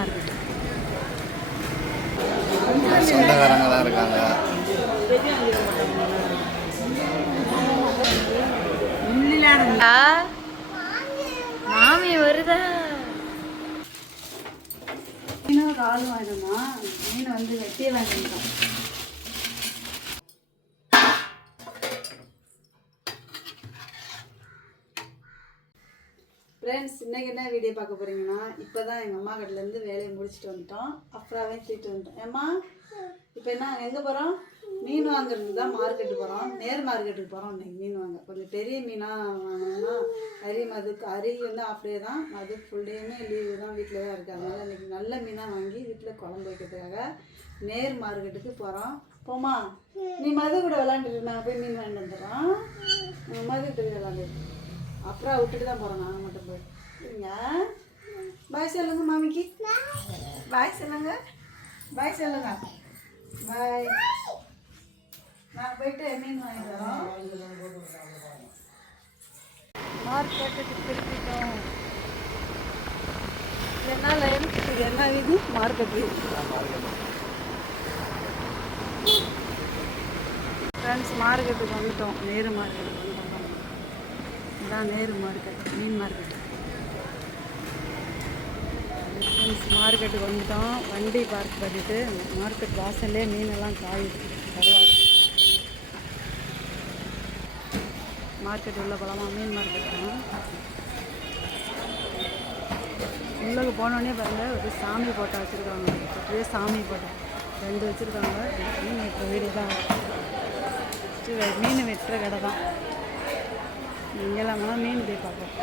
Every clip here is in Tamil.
மார்க்கெட். சொந்தக்காரங்க தான் இருக்காங்க. மாமி வருதா? மீன் கால் வாங்கினோமா, மீன் வந்து வெட்டியெல்லாம் செஞ்சோம். ஃப்ரெண்ட்ஸ், இன்றைக்கி என்ன வீடியோ பார்க்க போகிறீங்கன்னா, இப்போ தான் எங்கள் அம்மா கடையிலேருந்து வேலையை முடிச்சுட்டு வந்துட்டோம். அப்புறாவே தூக்கிட்டு வந்துட்டோம். ஏம்மா இப்போ என்ன எங்கே போகிறோம்? மீன் வாங்குறதுக்கு தான் மார்க்கெட்டு போகிறோம். நேர் மார்க்கெட்டுக்கு போகிறோம். இன்றைக்கி மீன் வாங்க கொஞ்சம் பெரிய மீனாக வாங்கினோம்னா அரி வந்து அப்படியே தான். அது ஃபுல் டேயுமே லீவு தான், வீட்டில் தான் இருக்காங்க. அதனால் இன்றைக்கி நல்ல மீனாக வாங்கி வீட்டில் குழம்பு வைக்கிறதுக்காக நேர் மார்க்கெட்டுக்கு போகிறோம். போமா, நீ மது கூட விளாண்டுட்டு நாங்கள் போய் மீன் வாங்கிட்டு வந்துடுறோம். மது கிட்ட போய் விளாண்டுட்டு அப்புறம் விட்டுட்டு தான் போகிறோம். நாங்கள் மட்டும் போய் சரிங்க. பாய் சொல்லுங்க மாமிக்கு. பாய் சொல்லுங்க. பாய் சொல்லுங்க. பாய். நான் போயிட்டு மீன் வாங்கிட்டு வரோம். மார்க்கெட்டுக்கு திருப்பிட்டோம். என்ன லைன், இது என்ன வீதி? மார்க்கெட்டு. ஃப்ரெண்ட்ஸ், மார்க்கெட்டுக்கு வந்துட்டோம். நேரு மார்க்கெட்டுக்கு வந்துட்டோம். இதான் நேரு மார்க்கெட், மீன் மார்க்கெட். ஃப்ரெண்ட்ஸ், மார்க்கெட்டுக்கு வந்துட்டோம். வண்டி பார்க் பண்ணிவிட்டு மார்க்கெட் வாசல்லே மீனெல்லாம் காயுது. பரவாயில்ல. மார்க்கெட் உள்ள போகலாமா? மீன் மார்க்கெட் தான். உள்ளே போனோடனே பாருங்கள், ஒரு சாமி போட்டோ வச்சுருக்காங்க. அப்படியே சாமி போட்டோ 2 வச்சுருக்காங்க. மீன் வெட்டுற வீடு தான். மீன் வெட்டுற கடை தான். இங்கெல்லாம் மீன் போய் பார்ப்போம்.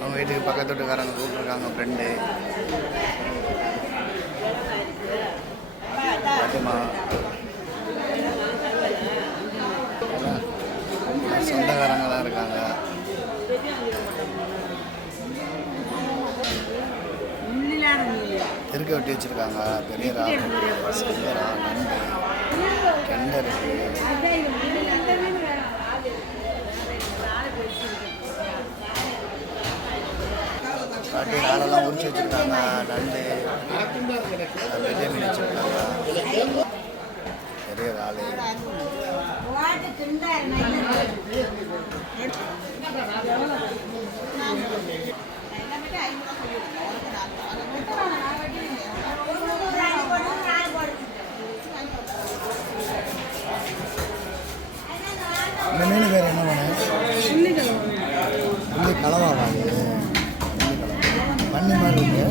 அவங்க வீட்டுக்கு பக்கத்து வீட்டுக்காரங்க கூப்பிட்ருக்காங்க. ஃப்ரெண்டு பாட்டிமா, சொந்தக்காரங்க தான் இருக்காங்க. இருக்க வெட்டி வச்சுருக்காங்க. பெரிய சுந்தரா, நண்டு, கெண்டை இருக்குது. பாட்டி நாளெல்லாம் உரிச்சு வச்சுருக்காங்க. நண்டு, பெரிய மீன் வச்சுருக்காங்க. பெரிய இறால். இந்த மீன் பேர் என்ன பண்ணேன்? புள்ளி கலவாவா? பண்ணி மாதிரி இருக்கு.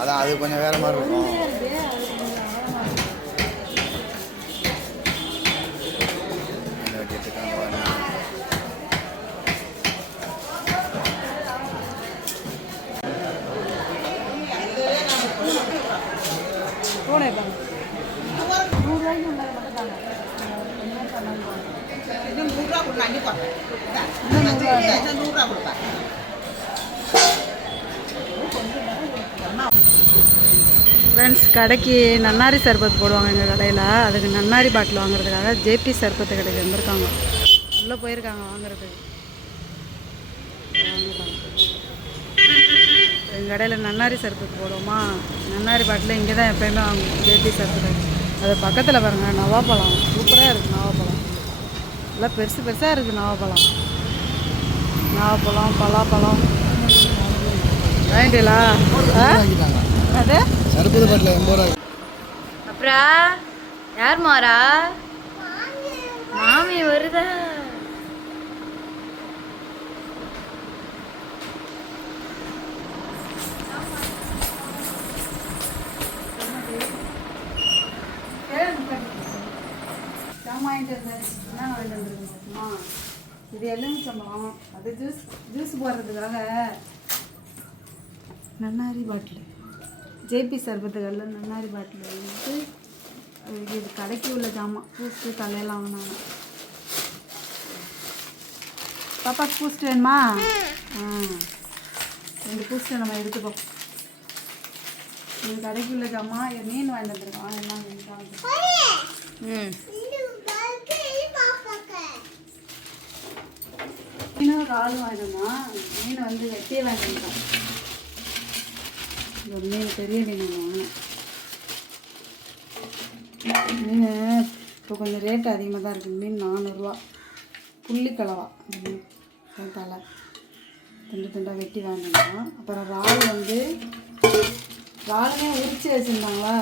அதான் அது கொஞ்சம் வேற மாதிரி இருக்கும். ஃப்ரெண்ட்ஸ், கடைக்கு நன்னாரி சர்பத் போடுவாங்க எங்கள் கடையில். அதுக்கு நன்னாரி பாட்டில் வாங்குறதுக்காக ஜேபி சர்பத்து கடைக்கு வந்திருக்காங்க. உள்ளே போயிருக்காங்க வாங்குறதுக்கு. எங்கள் கடையில் நன்னாரி சர்பத்து போடுவோமா, நன்னாரி பாட்டில் இங்கே தான் எப்போயுமே வாங்குவோம். ஜேபி சர்பத்து. அது பக்கத்தில் பாருங்கள், நவாப்பழம் சூப்பராக இருக்குது. நவாப்பழம் எல்லாம் பெருசு பெருசாக இருக்குது. நவாப்பழம், பலாப்பழம் வாங்கிட்டீங்களா? அது சர்பத்து பாட்டில் 80 ரூபா. அப்புறம் யார் மாறா? மாமி வருதா? இது எலுமிச்சம்பழம். அது ஜூஸ் போடுறதுக்காக நன்னாரி பாட்டில், ஜேபி சர்பத்துகளில் நன்னாரி பாட்டில் வந்துட்டு இது கடைக்கு உள்ள ஜாமான். பூஸ்ட்டு தலையெல்லாம் வாங்கினாங்க. பாப்பாக்கு பூஸ்ட் வேணுமா? 2 பூஸ்ட்டு நம்ம எடுத்துப்போம். இது கடைக்கு உள்ள ஜாமான். மீன் வாங்கிட்டு வந்துருக்கோம். எல்லாம் மீன் மீனும் இறாலும் வாங்கினோம்னா மீனை வந்து வெட்டியே வாங்கிட்டோம். ஒரு மீன் பெரிய மீன் வாங்கினேன். மீன் இப்போ கொஞ்சம் ரேட்டு அதிகமாக தான் இருக்குது. மீன் 400 ரூபா. புள்ளிக்கலவா மீன் தலை துண்டு துண்டாக வெட்டி வாங்கினோம். அப்புறம் இறால் வந்து இறாலுமே உரித்து வச்சுருந்தாங்களா,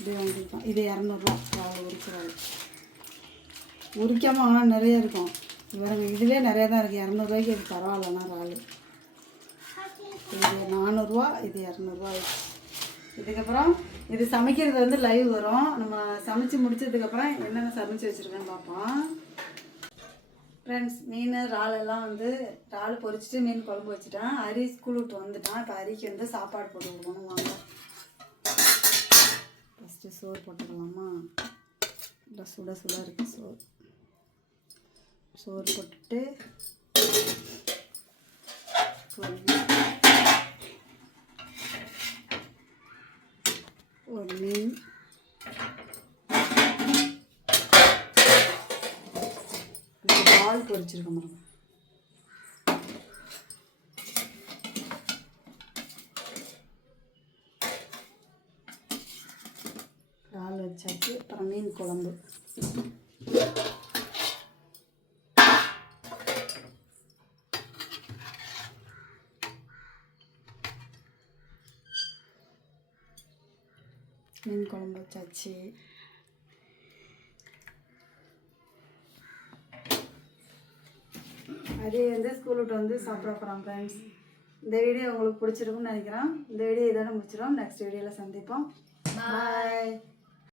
இது வாங்கியிருக்கோம். இது 200 ரூபா. இறால் உரிச்சு இறால் உரிக்காமல் ஆனால் நிறைய இருக்கும். இவங்க இதுவே நிறையா தான் இருக்குது. 200 ரூபாய்க்கு இது பரவாயில்லண்ணா இறால். இது 400 ரூபா, இது 200 ரூபா. இதுக்கப்புறம் இது சமைக்கிறது வந்து லைவ் வரும். நம்ம சமைச்சு முடிச்சதுக்கப்புறம் என்னென்ன சமைச்சு வச்சுருக்கேன்னு பார்ப்போம். ஃப்ரெண்ட்ஸ், மீன் இறால் எல்லாம் வந்து இறால் பொரிச்சிட்டு மீன் குழம்பு வச்சுட்டேன். அரி ஸ்கூல் விட்டு வந்துட்டான். இப்போ அரிக்கு வந்து சாப்பாடு போட்டு கொடுக்கணும். வாங்க ஃபஸ்ட்டு சோறு போட்டுக்கலாமா? இல்லை சுட சுட இருக்குது சோறு. சோறு போட்டுட்டு ஒரு மீன், இறால் பொரிச்சிருக்கோம் பாருங்க. இறால் வச்சாச்சு. அப்புறம் மீன் குழம்பு. மீன் குழம்பு வச்சாச்சு. அது வந்து ஸ்கூல் விட்டு வந்து சாப்பிட போகிறோம். ஃப்ரெண்ட்ஸ், இந்த வீடியோ உங்களுக்கு பிடிச்சிருக்குன்னு நினைக்கிறேன். இந்த வீடியோ இதோட முடிச்சிடும். நெக்ஸ்ட் வீடியோவில் சந்திப்போம். பாய்.